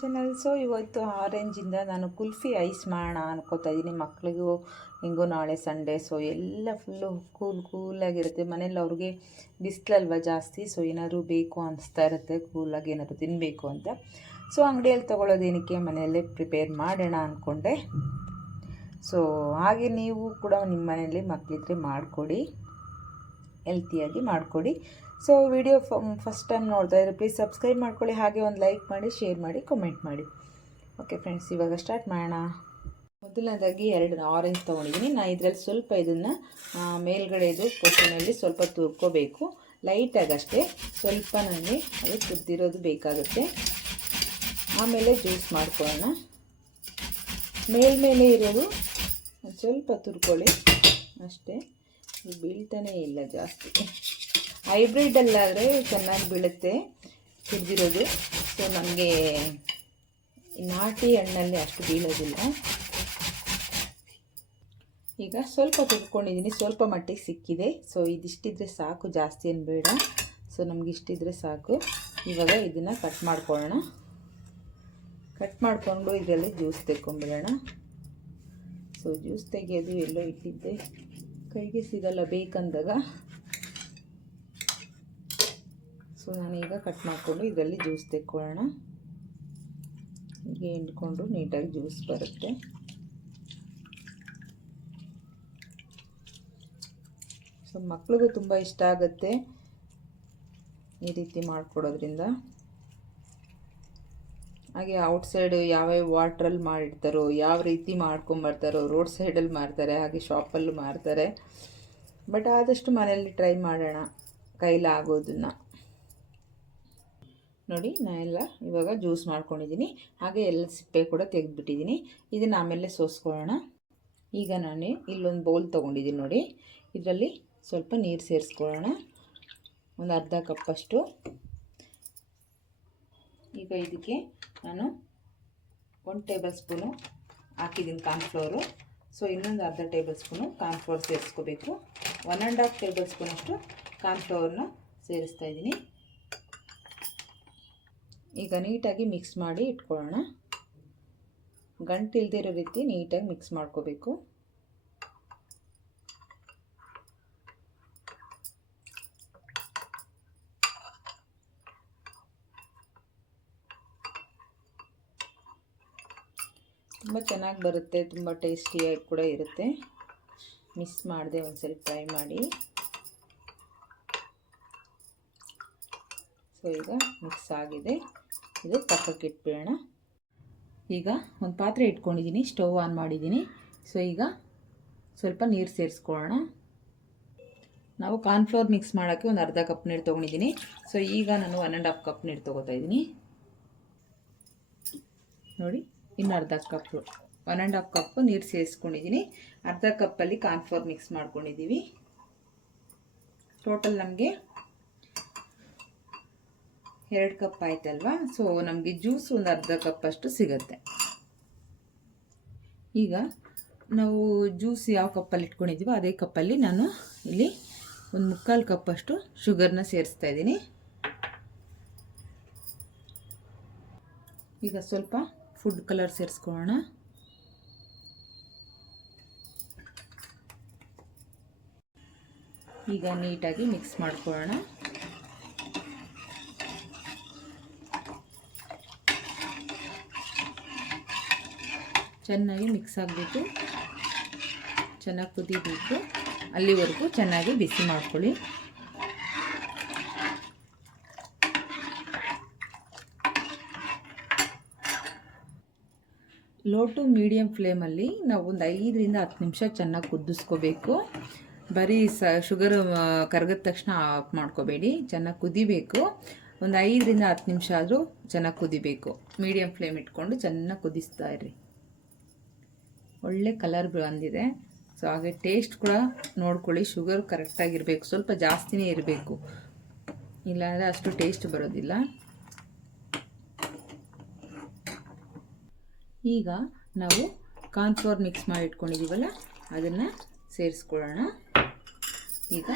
Channel so ಇವತ್ತು ಆರೆಂಜಿಂದ ನಾನು kulfi ice ಮಾಡೋಣ ಅನ್ಕೋತಾ ಇದ್ದೀನಿ ಮಕ್ಕಳಿಗೂ ಹಿಂಗೂ ನಾಳೆ ಸಂಡೇ ಸೊ ಎಲ್ಲ ಫುಲ್ಲು ಕೂಲ್ ಕೂಲಾಗಿರುತ್ತೆ ಮನೇಲಿ ಅವ್ರಿಗೆ ಬಿಸಿಲಲ್ವ ಜಾಸ್ತಿ ಸೊ ಏನಾದರೂ ಬೇಕು ಅನಿಸ್ತಾ ಇರುತ್ತೆ ಕೂಲಾಗಿ ಏನಾದರೂ ತಿನ್ನಬೇಕು ಅಂತ. ಸೊ ಅಂಗಡಿಯಲ್ಲಿ ತೊಗೊಳೋದೇನಕ್ಕೆ ಮನೆಯಲ್ಲೇ ಪ್ರಿಪೇರ್ ಮಾಡೋಣ ಅಂದ್ಕೊಂಡೆ ಸೊ ಹಾಗೆ ನೀವು ಕೂಡ ನಿಮ್ಮ ಮನೆಯಲ್ಲಿ ಮಕ್ಕಳಿದ್ರೆ ಮಾಡಿಕೊಡಿ. ಹೆಲ್ತಿಯಾಗಿ ಮಾಡಿಕೊಡಿ. ಸೊ ವಿಡಿಯೋ ಫಸ್ಟ್ ಟೈಮ್ ನೋಡ್ತಾ ಇದ್ರೆ ಪ್ಲೀಸ್ ಸಬ್ಸ್ಕ್ರೈಬ್ ಮಾಡ್ಕೊಳ್ಳಿ, ಹಾಗೆ ಒಂದು ಲೈಕ್ ಮಾಡಿ ಶೇರ್ ಮಾಡಿ ಕಮೆಂಟ್ ಮಾಡಿ. ಓಕೆ ಫ್ರೆಂಡ್ಸ್ ಇವಾಗ ಸ್ಟಾರ್ಟ್ ಮಾಡೋಣ. ಮೊದಲನೇದಾಗಿ ಎರಡು ಆರೆಂಜ್ ತೊಗೊಂಡಿದ್ದೀನಿ. ನಾನು ಇದರಲ್ಲಿ ಸ್ವಲ್ಪ ಇದನ್ನು ಮೇಲ್ಗಡೆದು ಪೋರ್ಷನಲ್ಲಿ ಸ್ವಲ್ಪ ತುರ್ಕೋಬೇಕು. ಲೈಟಾಗಿ ಅಷ್ಟೇ ಸ್ವಲ್ಪ ನನಗೆ ಅದು ತುರ್ದಿರೋದು ಬೇಕಾಗುತ್ತೆ. ಆಮೇಲೆ ಜ್ಯೂಸ್ ಮಾಡ್ಕೊಳ್ಳೋಣ. ಮೇಲ್ಮೇಲೆ ಇರೋದು ಸ್ವಲ್ಪ ತುರ್ಕೊಳ್ಳಿ. ಅಷ್ಟೇ ಬೀಳ್ತಾನೇ ಇಲ್ಲ ಜಾಸ್ತಿ. ಹೈಬ್ರಿಡಲ್ಲಾದರೆ ಚೆನ್ನಾಗಿ ಬೀಳುತ್ತೆ ಹಿಡಿದಿರೋದು ಸೊ ನಮಗೆ ನಾಟಿ ಹಣ್ಣಲ್ಲಿ ಅಷ್ಟು ಬೀಳೋದಿಲ್ಲ. ಈಗ ಸ್ವಲ್ಪ ತೆಗೆದುಕೊಂಡಿದ್ದೀನಿ ಸ್ವಲ್ಪ ಮಟ್ಟಿಗೆ ಸಿಕ್ಕಿದೆ. ಸೊ ಇದಿಷ್ಟಿದ್ರೆ ಸಾಕು. ಜಾಸ್ತಿ ಏನು ಬೇಡ. ಸೊ ನಮ್ಗೆ ಇಷ್ಟಿದ್ರೆ ಸಾಕು. ಇವಾಗ ಇದನ್ನು ಕಟ್ ಮಾಡ್ಕೊಳ್ಳೋಣ. ಕಟ್ ಮಾಡಿಕೊಂಡು ಇದರಲ್ಲಿ ಜ್ಯೂಸ್ ತೆಕ್ಕೊಂಬಿಡೋಣ ಸೊ ಜ್ಯೂಸ್ ತೆಗೆಯೋದು ಎಲ್ಲೋ ಇಟ್ಟಿದ್ದೆ. ಕೈಗೆ ಸಿಗಲ್ಲ ಬೇಕಂದಾಗ. ಸೊ ಈಗ ಕಟ್ ಮಾಡಿಕೊಂಡು ಇದರಲ್ಲಿ ಜ್ಯೂಸ್ ತೆಕ್ಕೊಳ್ಳೋಣ. ಹೀಗೆ ಹಿಂಡ್ಕೊಂಡು ನೀಟಾಗಿ ಜ್ಯೂಸ್ ಬರುತ್ತೆ. ಸೊ, ಮಕ್ಳಿಗೂ ತುಂಬ ಇಷ್ಟ ಆಗುತ್ತೆ ಈ ರೀತಿ ಮಾಡಿಕೊಡೋದ್ರಿಂದ. ಹಾಗೆ ಔಟ್ಸೈಡು ಯಾವ್ಯಾವ ವಾಟ್ರಲ್ಲಿ ಮಾಡಿರ್ತಾರೋ, ಯಾವ ರೀತಿ ಮಾಡ್ಕೊಂಬರ್ತಾರೋ, ರೋಡ್ ಸೈಡಲ್ಲಿ ಮಾರ್ತಾರೆ, ಹಾಗೆ ಶಾಪಲ್ಲೂ ಮಾರ್ತಾರೆ. ಬಟ್ ಆದಷ್ಟು ಮನೆಯಲ್ಲಿ ಟ್ರೈ ಮಾಡೋಣ, ಕೈಲಾಗೋದನ್ನು. ನೋಡಿ ನಾನೆಲ್ಲ ಇವಾಗ ಜ್ಯೂಸ್ ಮಾಡ್ಕೊಂಡಿದ್ದೀನಿ ಹಾಗೆ ಎಲ್ಲ ಸಿಪ್ಪೆ ಕೂಡ ತೆಗೆದುಬಿಟ್ಟಿದ್ದೀನಿ ಇದನ್ನು ಆಮೇಲೆ ಸೋಸ್ಕೊಳ್ಳೋಣ. ಈಗ ನಾನು ಇಲ್ಲೊಂದು ಬೌಲ್ ತೊಗೊಂಡಿದ್ದೀನಿ ನೋಡಿ. ಇದರಲ್ಲಿ ಸ್ವಲ್ಪ ನೀರು ಸೇರಿಸ್ಕೊಳ್ಳೋಣ. ಒಂದು ಅರ್ಧ ಕಪ್ಪಷ್ಟು ಈಗ ಇದಕ್ಕೆ ನಾನು ಒಂದು ಟೇಬಲ್ ಸ್ಪೂನು ಹಾಕಿದ್ದೀನಿ ಕಾರ್ನ್ಫ್ಲೋರು ಸೊ ಇನ್ನೊಂದು ಅರ್ಧ ಟೇಬಲ್ ಸ್ಪೂನು ಕಾರ್ನ್ಫ್ಲೋರ್ ಸೇರಿಸ್ಕೋಬೇಕು. ಒನ್ ಆ್ಯಂಡ್ ಹಾಫ್ ಟೇಬಲ್ ಸ್ಪೂನಷ್ಟು ಕಾರ್ನ್ಫ್ಲೋರ್ನ ಸೇರಿಸ್ತಾ ಇದ್ದೀನಿ ಈಗ ನೀಟಾಗಿ ಮಿಕ್ಸ್ ಮಾಡಿ ಇಟ್ಕೊಳ್ಳೋಣ. ಗಂಟಿಲ್ದಿರೋ ರೀತಿ ನೀಟಾಗಿ ಮಿಕ್ಸ್ ಮಾಡ್ಕೋಬೇಕು. ತುಂಬ ಚೆನ್ನಾಗಿ ಬರುತ್ತೆ, ತುಂಬ ಟೇಸ್ಟಿಯಾಗಿ ಕೂಡ ಇರುತ್ತೆ. ಮಿಸ್ ಮಾಡಿದೆ ಸ್ವಲ್ಪ ಟ್ರೈ ಮಾಡಿ. ಈಗ ಮಿಕ್ಸ್ ಆಗಿದೆ. ಇದು ಪಕ್ಕಕ್ಕೆ ಇಟ್ಬಿಡೋಣ. ಈಗ ಒಂದು ಪಾತ್ರೆ ಇಟ್ಕೊಂಡಿದ್ದೀನಿ, ಸ್ಟವ್ ಆನ್ ಮಾಡಿದ್ದೀನಿ. ಸೊ ಈಗ ಸ್ವಲ್ಪ ನೀರು ಸೇರಿಸ್ಕೊಳ್ಳೋಣ. ನಾವು ಕಾರ್ನ್ಫ್ಲೋರ್ ಮಿಕ್ಸ್ ಮಾಡೋಕ್ಕೆ ಒಂದು ಅರ್ಧ ಕಪ್ ನೀರು ತೊಗೊಂಡಿದ್ದೀನಿ. ಸೊ ಈಗ ನಾನು ಒನ್ ಆ್ಯಂಡ್ ಹಾಫ್ ಕಪ್ ನೀರು ತೊಗೋತಾ ಇದ್ದೀನಿ. ನೋಡಿ, ಇನ್ನು ಅರ್ಧ cup one and half cup ನೀರು ಸೇರಿಸ್ಕೊಂಡಿದ್ದೀನಿ. ಅರ್ಧ ಕಪ್ಪಲ್ಲಿ ಕಾರ್ನ್ಫ್ಲೋರ್ ಮಿಕ್ಸ್ ಮಾಡ್ಕೊಂಡಿದ್ದೀವಿ. ಟೋಟಲ್ ನಮಗೆ ಎರಡು ಕಪ್ ಆಯ್ತಲ್ವಾ? ಸೊ ನಮಗೆ ಜ್ಯೂಸ್ ಒಂದು ಅರ್ಧ ಕಪ್ಪಷ್ಟು ಸಿಗುತ್ತೆ. ಈಗ ನಾವು ಜ್ಯೂಸ್ ಯಾವ ಕಪ್ಪಲ್ಲಿ ಇಟ್ಕೊಂಡಿದ್ದೀವೋ ಅದೇ ಕಪ್ಪಲ್ಲಿ ನಾನು ಇಲ್ಲಿ ಒಂದು ಮುಕ್ಕಾಲು ಕಪ್ಪಷ್ಟು ಶುಗರ್ನ ಸೇರಿಸ್ತಾ ಇದ್ದೀನಿ. ಈಗ ಸ್ವಲ್ಪ ಫುಡ್ ಕಲರ್ ಸೇರಿಸ್ಕೊಳ್ಳೋಣ. ಈಗ ನೀಟಾಗಿ ಮಿಕ್ಸ್ ಮಾಡ್ಕೊಳ್ಳೋಣ. ಚೆನ್ನಾಗಿ ಮಿಕ್ಸ್ ಆಗಬೇಕು ಚೆನ್ನಾಗಿ ಕುದಿಬೇಕು. ಅಲ್ಲಿವರೆಗೂ ಚೆನ್ನಾಗಿ ಬಿಸಿ ಮಾಡ್ಕೊಳ್ಳಿ. ಲೋ ಟು ಮೀಡಿಯಮ್ ಫ್ಲೇಮಲ್ಲಿ ನಾವು ಒಂದು ಐದರಿಂದ ಹತ್ತು ನಿಮಿಷ ಚೆನ್ನಾಗಿ ಕುದಿಸ್ಕೋಬೇಕು. ಬರೀ ಸ ಶುಗರ್ ಕರಗಿದ ತಕ್ಷಣ ಆಫ್ ಮಾಡ್ಕೋಬೇಡಿ. ಚೆನ್ನಾಗಿ ಕುದಿಬೇಕು. ಒಂದು ಐದರಿಂದ ಹತ್ತು ನಿಮಿಷ ಆದರೂ ಚೆನ್ನಾಗಿ ಕುದಿಬೇಕು. ಮೀಡಿಯಮ್ ಫ್ಲೇಮ್ ಇಟ್ಕೊಂಡು ಚೆನ್ನಾಗಿ ಕುದಿಸ್ತಾ ಇರ್ರಿ. ಒಳ್ಳೆ ಕಲರ್ ಬಂದಿದೆ. ಸೊ ಹಾಗೆ ಟೇಸ್ಟ್ ಕೂಡ ನೋಡ್ಕೊಳ್ಳಿ. ಶುಗರ್ ಕರೆಕ್ಟಾಗಿರಬೇಕು ಸ್ವಲ್ಪ ಜಾಸ್ತಿನೇ ಇರಬೇಕು. ಇಲ್ಲಾಂದರೆ ಅಷ್ಟು ಟೇಸ್ಟ್ ಬರೋದಿಲ್ಲ. ಈಗ ನಾವು ಕಾರ್ನ್ಫ್ಲೋರ್ ಮಿಕ್ಸ್ ಮಾಡಿ ಇಟ್ಕೊಂಡಿದ್ದೀವಲ್ಲ ಅದನ್ನು ಸೇರಿಸ್ಕೊಳ್ಳೋಣ. ಈಗ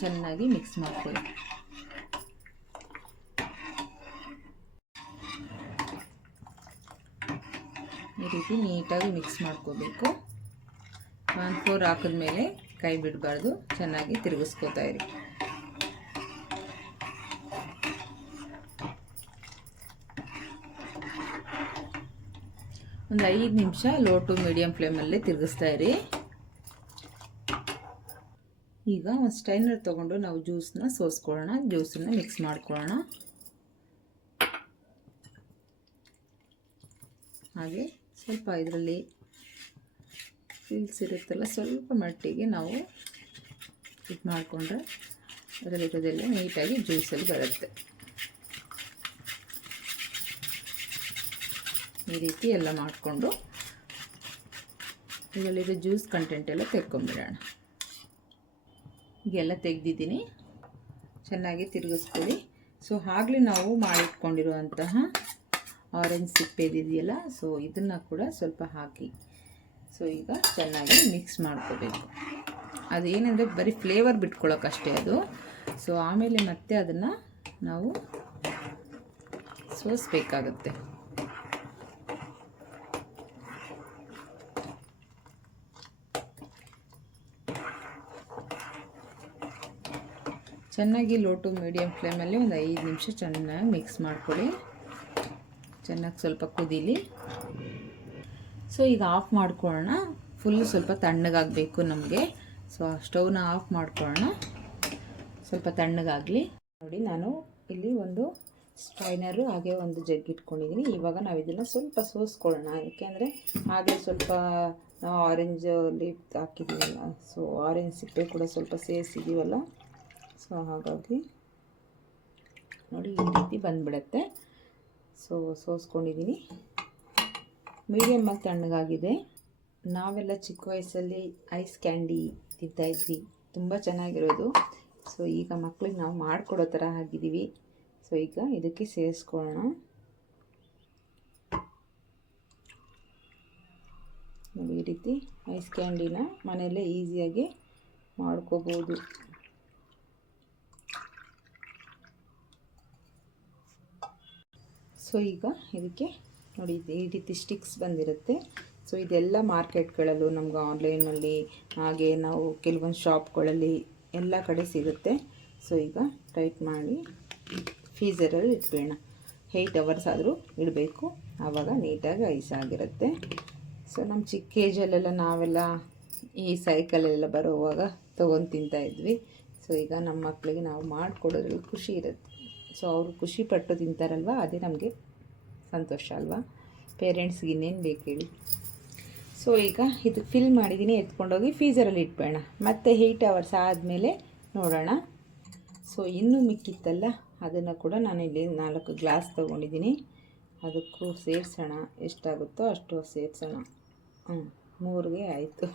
ಚೆನ್ನಾಗಿ ಮಿಕ್ಸ್ ಮಾಡ್ಕೊಳ್ಳಿ. ರೀತಿ ನೀಟಾಗಿ ಮಿಕ್ಸ್ ಮಾಡ್ಕೋಬೇಕು. ಒನ್ ಫೋರ್ ಹಾಕಿದ್ಮೇಲೆ ಕೈ ಬಿಡಬಾರ್ದು. ಚೆನ್ನಾಗಿ ತಿರುಗಿಸ್ಕೋತಾ ಇರಿ. ಒಂದು ಐದು ನಿಮಿಷ ಲೋ ಟು ಮೀಡಿಯಮ್ ಫ್ಲೇಮಲ್ಲಿ ತಿರುಗಿಸ್ತಾ ಇರಿ. ಈಗ ಒಂದು ಸ್ಟೈನರ್ ತೊಗೊಂಡು ನಾವು ಜ್ಯೂಸನ್ನ ಸೋಸ್ಕೊಳ್ಳೋಣ. ಜ್ಯೂಸನ್ನ ಮಿಕ್ಸ್ ಮಾಡ್ಕೊಳ್ಳೋಣ. ಹಾಗೆ ಸ್ವಲ್ಪ ಇದರಲ್ಲಿ ಫೀಲ್ಸ್ ಇರುತ್ತಲ್ಲ, ಸ್ವಲ್ಪ ಮಟ್ಟಿಗೆ ನಾವು ಇದು ಮಾಡಿಕೊಂಡ್ರೆ ಅದರಲ್ಲಿರೋದೆಲ್ಲ ನೀಟಾಗಿ ಜ್ಯೂಸಲ್ಲಿ ಬರುತ್ತೆ. ಈ ರೀತಿ ಎಲ್ಲ ಮಾಡಿಕೊಂಡು ಇದರಲ್ಲಿರೋ ಜ್ಯೂಸ್ ಕಂಟೆಂಟ್ ಎಲ್ಲ ತೆಕ್ಕೊಂಬಿಡೋಣ ಈಗೆಲ್ಲ ತೆಗೆದಿದ್ದೀನಿ. ಚೆನ್ನಾಗಿ ತಿರುಗಿಸ್ಕೊಳ್ಳಿ. ಸೊ ಆಗಲೇ ನಾವು ಮಾಡಿಟ್ಕೊಂಡಿರುವಂತಹ ಆರೆಂಜ್ ಸಿಪ್ಪೆದಿದೆಯಲ್ಲ ಸೊ ಇದನ್ನು ಕೂಡ ಸ್ವಲ್ಪ ಹಾಕಿ. ಸೊ ಈಗ ಚೆನ್ನಾಗಿ ಮಿಕ್ಸ್ ಮಾಡ್ಕೋಬೇಕು. ಅದು ಏನಂದರೆ ಬರೀ ಫ್ಲೇವರ್ ಬಿಟ್ಕೊಳ್ಳೋಕ್ಕಷ್ಟೇ ಅದು. ಸೊ ಆಮೇಲೆ ಮತ್ತೆ ಅದನ್ನು ನಾವು ಸೋಸಬೇಕಾಗತ್ತೆ. ಚೆನ್ನಾಗಿ ಲೋ ಟು ಮೀಡಿಯಮ್ ಫ್ಲೇಮಲ್ಲಿ ಒಂದು ಐದು ನಿಮಿಷ ಚೆನ್ನಾಗಿ ಮಿಕ್ಸ್ ಮಾಡ್ಕೊಳ್ಳಿ. ಚೆನ್ನಾಗಿ ಸ್ವಲ್ಪ ಕುದೀಲಿ. ಸೊ ಈಗ ಆಫ್ ಮಾಡ್ಕೊಳ್ಳೋಣ. ಫುಲ್ ಸ್ವಲ್ಪ ತಣ್ಣಗಾಗಬೇಕು ನಮಗೆ. ಸೊ ಆ ಸ್ಟೌವ್ನ ಆಫ್ ಮಾಡ್ಕೊಳ್ಳೋಣ. ಸ್ವಲ್ಪ ತಣ್ಣಗಾಗಲಿ. ನೋಡಿ, ನಾನು ಇಲ್ಲಿ ಒಂದು ಸ್ಟ್ರೈನರು ಹಾಗೆ ಒಂದು ಜಗ್ ಇಟ್ಕೊಂಡಿದ್ದೀನಿ ಇವಾಗ ನಾವು ಇದನ್ನು ಸ್ವಲ್ಪ ಸೋಸ್ಕೊಳ್ಳೋಣ. ಯಾಕೆಂದರೆ ಹಾಗೆ ಸ್ವಲ್ಪ ನಾವು ಆರೆಂಜ್ ಲೀಫ್ ಹಾಕಿದ್ದೀವಲ್ಲ ಸೊ ಆರೆಂಜ್ ಸಿಪ್ಪೆ ಕೂಡ ಸ್ವಲ್ಪ ಸೇರಿಸಿದ್ದೀವಲ್ಲ ಸೊ ಹಾಗಾಗಿ ನೋಡಿ, ಈ ರೀತಿ ಬಂದುಬಿಡುತ್ತೆ. ಸೊ ಸೋಸ್ಕೊಂಡಿದ್ದೀನಿ ಮೀಡಿಯಮ್ಮಾಗಿ ತಣ್ಣಗಾಗಿದೆ. ನಾವೆಲ್ಲ ಚಿಕ್ಕ ವಯಸ್ಸಲ್ಲಿ ಐಸ್ ಕ್ಯಾಂಡಿ ತಿಂತಾಯಿದ್ವಿ ತುಂಬ ಚೆನ್ನಾಗಿರೋದು. ಸೊ ಈಗ ಮಕ್ಳಿಗೆ ನಾವು ಮಾಡಿಕೊಡೋ ಥರ ಆಗಿದ್ದೀವಿ. ಸೊ ಈಗ ಇದಕ್ಕೆ ಸೇರಿಸ್ಕೊಳ್ಳೋಣ. ನೋಡಿ ಈ ರೀತಿ ಐಸ್ ಕ್ಯಾಂಡಿನ ಮನೆಯಲ್ಲೇ ಈಸಿಯಾಗಿ ಮಾಡ್ಕೋಬೋದು. ಸೊ ಈಗ ಇದಕ್ಕೆ ನೋಡಿ, ಈ ರೀತಿ ಸ್ಟಿಕ್ಸ್ ಬಂದಿರುತ್ತೆ. ಸೊ ಇದೆಲ್ಲ ಮಾರ್ಕೆಟ್ಗಳಲ್ಲೂ ನಮ್ಗೆ ಆನ್ಲೈನಲ್ಲಿ ಹಾಗೆ ನಾವು ಕೆಲವೊಂದು ಶಾಪ್ಗಳಲ್ಲಿ ಎಲ್ಲ ಕಡೆ ಸಿಗುತ್ತೆ. ಸೊ ಈಗ ಟೈಟ್ ಮಾಡಿ ಫೀಸರಲ್ಲಿ ಇಟ್ಬೇಣ ಏಯ್ಟ್ ಅವರ್ಸ್ ಆದರೂ ಇಡಬೇಕು. ಆವಾಗ ನೀಟಾಗಿ ಐಸ್ ಆಗಿರುತ್ತೆ. ಸೊ ನಮ್ಮ ಚಿಕ್ಕ ಏಜಲ್ಲೆಲ್ಲ ನಾವೆಲ್ಲ ಈ ಸೈಕಲೆಲ್ಲ ಬರುವಾಗ ತೊಗೊಂಡು ತಿಂತಾಯಿದ್ವಿ ಸೊ ಈಗ ನಮ್ಮ ಮಕ್ಕಳಿಗೆ ನಾವು ಮಾಡಿಕೊಡೋದ್ರಲ್ಲಿ ಖುಷಿ ಇರುತ್ತೆ. ಸೊ ಅವರು ಖುಷಿಪಟ್ಟು ತಿಂತಾರಲ್ವ? ಅದೇ ನಮಗೆ ಸಂತೋಷ ಅಲ್ವಾ? ಪೇರೆಂಟ್ಸ್ಗೆ ಇನ್ನೇನು ಬೇಕು ಹೇಳಿ? ಸೊ ಈಗ ಇದು ಫಿಲ್ ಮಾಡಿದ್ದೀನಿ ಎತ್ಕೊಂಡೋಗಿ ಫ್ರೀಸರಲ್ಲಿ ಇಟ್ಬೇಡ ಮತ್ತು ಏಯ್ಟ್ ಅವರ್ಸ್ ಆದಮೇಲೆ ನೋಡೋಣ. ಸೊ ಇನ್ನೂ ಮಿಕ್ಕಿತ್ತಲ್ಲ? ಅದನ್ನು ಕೂಡ ನಾನು ಇಲ್ಲಿ ನಾಲ್ಕು ಗ್ಲಾಸ್ ತೊಗೊಂಡಿದ್ದೀನಿ ಅದಕ್ಕೂ ಸೇರಿಸೋಣ. ಎಷ್ಟಾಗುತ್ತೋ ಅಷ್ಟು ಸೇರಿಸೋಣ. ಹ್ಞೂ ಮೂರಿಗೆ ಆಯಿತು.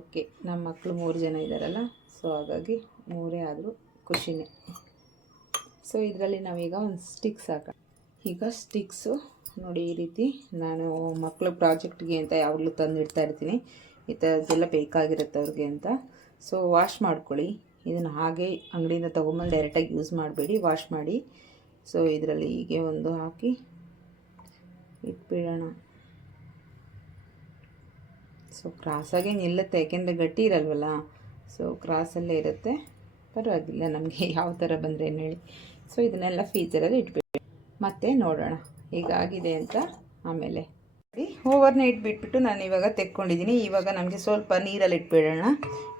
ಓಕೆ ನಮ್ಮ ಮಕ್ಕಳು ಮೂರು ಜನ ಇದ್ದಾರಲ್ಲ ಸೊ ಹಾಗಾಗಿ ಮೂರೇ ಆದರೂ ಖುಷಿನೇ. ಸೊ ಇದರಲ್ಲಿ ನಾವೀಗ ಒಂದು ಸ್ಟಿಕ್ಸ್ ಹಾಕೋಣ. ಈಗ ಸ್ಟಿಕ್ಸು ನೋಡಿ ಈ ರೀತಿ ನಾನು ಮಕ್ಕಳು ಪ್ರಾಜೆಕ್ಟ್ಗೆ ಅಂತ ಯಾವಾಗಲೂ ತಂದಿಡ್ತಾ ಇರ್ತೀನಿ. ಈ ಥರದ್ದೆಲ್ಲ ಬೇಕಾಗಿರುತ್ತೆ ಅವ್ರಿಗೆ ಅಂತ. ಸೊ ವಾಶ್ ಮಾಡ್ಕೊಳ್ಳಿ. ಇದನ್ನು ಹಾಗೆ ಅಂಗಡಿಯಿಂದ ತೊಗೊಂಬಂದು ಡೈರೆಕ್ಟಾಗಿ ಯೂಸ್ ಮಾಡಬೇಡಿ. ವಾಶ್ ಮಾಡಿ. ಸೊ ಇದರಲ್ಲಿ ಹೀಗೆ ಒಂದು ಹಾಕಿ ಇಟ್ಬಿಡೋಣ. ಸೊ ಕ್ರಾಸಾಗೆ ನಿಲ್ಲುತ್ತೆ ಯಾಕೆಂದರೆ ಗಟ್ಟಿ ಇರಲ್ವಲ್ಲ? ಸೊ ಕ್ರಾಸಲ್ಲೇ ಇರುತ್ತೆ. ಪರವಾಗಿಲ್ಲ, ನಮಗೆ ಯಾವ ಥರ ಬಂದರೆ ಏನು ಹೇಳಿ. ಸೊ ಇದನ್ನೆಲ್ಲ ಫೀಚರಲ್ಲಿ ಇಟ್ಬಿಟ್ಟು ಮತ್ತೆ ನೋಡೋಣ. ಹೀಗಾಗಿದೆ ಅಂತ ಆಮೇಲೆ. ಓವರ್ ಇಟ್ಬಿಟ್ಬಿಟ್ಟು ನಾನು ಇವಾಗ ತೆಕ್ಕೊಂಡಿದ್ದೀನಿ ಇವಾಗ ನಮಗೆ ಸ್ವಲ್ಪ ನೀರಲ್ಲಿ ಇಟ್ಬಿಡೋಣ.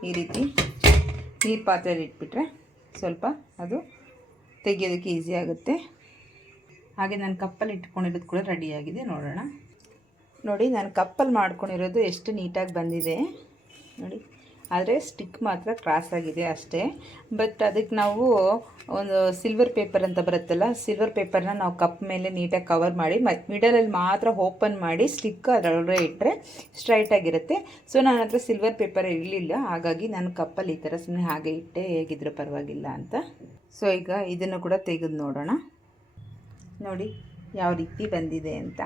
ಈ ರೀತಿ ನೀರು ಪಾತ್ರೆಯಲ್ಲಿ ಇಟ್ಬಿಟ್ರೆ ಸ್ವಲ್ಪ ಅದು ತೆಗಿಯೋದಕ್ಕೆ ಈಸಿ ಆಗುತ್ತೆ. ಹಾಗೆ ನಾನು ಕಪ್ಪಲ್ಲಿ ಇಟ್ಕೊಂಡಿರೋದು ಕೂಡ ರೆಡಿಯಾಗಿದೆ ನೋಡೋಣ. ನೋಡಿ, ನಾನು ಕಪ್ಪಲ್ಲಿ ಮಾಡ್ಕೊಂಡಿರೋದು ಎಷ್ಟು ನೀಟಾಗಿ ಬಂದಿದೆ. ನೋಡಿ. ಆದರೆ ಸ್ಟಿಕ್ ಮಾತ್ರ ಕ್ರಾಸ್ ಆಗಿದೆ ಅಷ್ಟೇ. ಬಟ್ ಅದಕ್ಕೆ ನಾವು ಒಂದು ಸಿಲ್ವರ್ ಪೇಪರ್ ಅಂತ ಬರುತ್ತಲ್ಲ ಸಿಲ್ವರ್ ಪೇಪರ್ನ ನಾವು ಕಪ್ ಮೇಲೆ ನೀಟಾಗಿ ಕವರ್ ಮಾಡಿ ಮಿಡಲಲ್ಲಿ ಮಾತ್ರ ಓಪನ್ ಮಾಡಿ ಸ್ಟಿಕ್ ಅದರೊಳಗೆ ಇಟ್ಟರೆ ಸ್ಟ್ರೈಟಾಗಿರುತ್ತೆ ಸೊ ನನ್ನ ಹತ್ರ ಸಿಲ್ವರ್ ಪೇಪರ್ ಇರಲಿಲ್ಲ, ಹಾಗಾಗಿ ನಾನು ಕಪ್ಪಲ್ಲಿ ಈ ಥರ ಸುಮ್ಮನೆ ಹಾಗೆ ಇಟ್ಟೆ ಹೇಗಿದ್ರೂ ಪರವಾಗಿಲ್ಲ ಅಂತ. ಸೊ ಈಗ ಇದನ್ನು ಕೂಡ ತೆಗೆದು ನೋಡೋಣ. ನೋಡಿ, ಯಾವ ರೀತಿ ಬಂದಿದೆ ಅಂತ.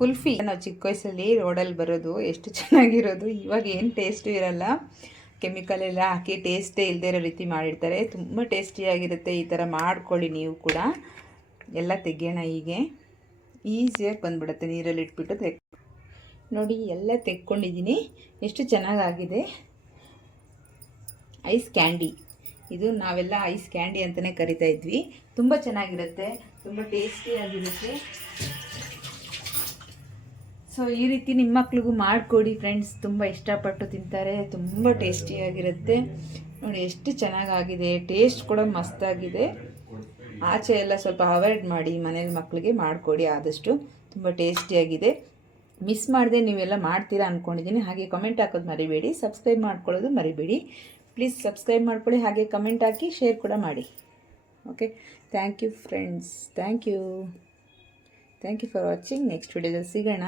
ಕುಲ್ಫಿ. ನಾವು ಚಿಕ್ಕ ವಯಸ್ಸಲ್ಲಿ ರೋಡಲ್ಲಿ ಬರೋದು, ಎಷ್ಟು ಚೆನ್ನಾಗಿರೋದು, ಇವಾಗ ಏನು ಟೇಸ್ಟು ಇರಲ್ಲ. ಕೆಮಿಕಲ್ ಎಲ್ಲ ಹಾಕಿ ಟೇಸ್ಟೇ ಇಲ್ಲದೆ ಇರೋ ರೀತಿ ಮಾಡಿರ್ತಾರೆ. ತುಂಬ ಟೇಸ್ಟಿಯಾಗಿರುತ್ತೆ ಈ ಥರ ಮಾಡ್ಕೊಳ್ಳಿ ನೀವು ಕೂಡ. ಎಲ್ಲ ತೆಗೆಯೋಣ ಹೀಗೆ. ಈಸಿಯಾಗಿ ಬಂದ್ಬಿಡುತ್ತೆ ನೀರಲ್ಲಿ ಇಟ್ಬಿಟ್ಟು ತೆಗ್. ನೋಡಿ, ಎಲ್ಲ ತೆಕ್ಕೊಂಡಿದ್ದೀನಿ ಎಷ್ಟು ಚೆನ್ನಾಗಾಗಿದೆ. ಐಸ್ ಕ್ಯಾಂಡಿ ಇದು ನಾವೆಲ್ಲ ಐಸ್ ಕ್ಯಾಂಡಿ ಅಂತಲೇ ಕರಿತಾ ಇದ್ವಿ. ತುಂಬ ಚೆನ್ನಾಗಿರುತ್ತೆ. ತುಂಬ ಟೇಸ್ಟಿಯಾಗಿರುತ್ತೆ ಸೊ ಈ ರೀತಿ ನಿಮ್ಮ ಮಕ್ಳಿಗೂ ಮಾಡಿಕೊಡಿ ಫ್ರೆಂಡ್ಸ್ ತುಂಬ ಇಷ್ಟಪಟ್ಟು ತಿಂತಾರೆ, ತುಂಬ ಟೇಸ್ಟಿಯಾಗಿರುತ್ತೆ. ನೋಡಿ, ಎಷ್ಟು ಚೆನ್ನಾಗಾಗಿದೆ ಟೇಸ್ಟ್ ಕೂಡ ಮಸ್ತಾಗಿದೆ. ಆಚೆ ಎಲ್ಲ ಸ್ವಲ್ಪ ಅವಾಯ್ಡ್ ಮಾಡಿ, ಮನೇಲಿ ಮಕ್ಕಳಿಗೆ ಮಾಡಿಕೊಡಿ, ಆದಷ್ಟು ತುಂಬ ಟೇಸ್ಟಿಯಾಗಿದೆ. ಮಿಸ್ ಮಾಡದೆ ನೀವೆಲ್ಲ ಮಾಡ್ತೀರಾ ಅಂದ್ಕೊಂಡಿದ್ದೀನಿ ಹಾಗೆ ಕಮೆಂಟ್ ಹಾಕೋದು ಮರಿಬೇಡಿ ಸಬ್ಸ್ಕ್ರೈಬ್ ಮಾಡ್ಕೊಳ್ಳೋದು ಮರಿಬೇಡಿ. ಪ್ಲೀಸ್ ಸಬ್ಸ್ಕ್ರೈಬ್ ಮಾಡ್ಕೊಳ್ಳಿ, ಹಾಗೆ ಕಮೆಂಟ್ ಹಾಕಿ ಶೇರ್ ಕೂಡ ಮಾಡಿ. Okay thank you friends thank you thank you for watching next ವಿಡಿಯೋದಲ್ಲಿ ಸಿಗೋಣ.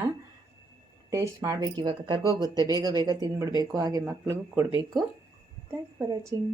ಟೇಸ್ಟ್ ಮಾಡಬೇಕು ಇವಾಗ ಕರ್ಗೋಗುತ್ತೆ. ಬೇಗ ಬೇಗ ತಿಂದ್ಬಿಡ್ಬೇಕು. ಹಾಗೆ ಮಕ್ಳಿಗೂ ಕೊಡಬೇಕು. Thanks for watching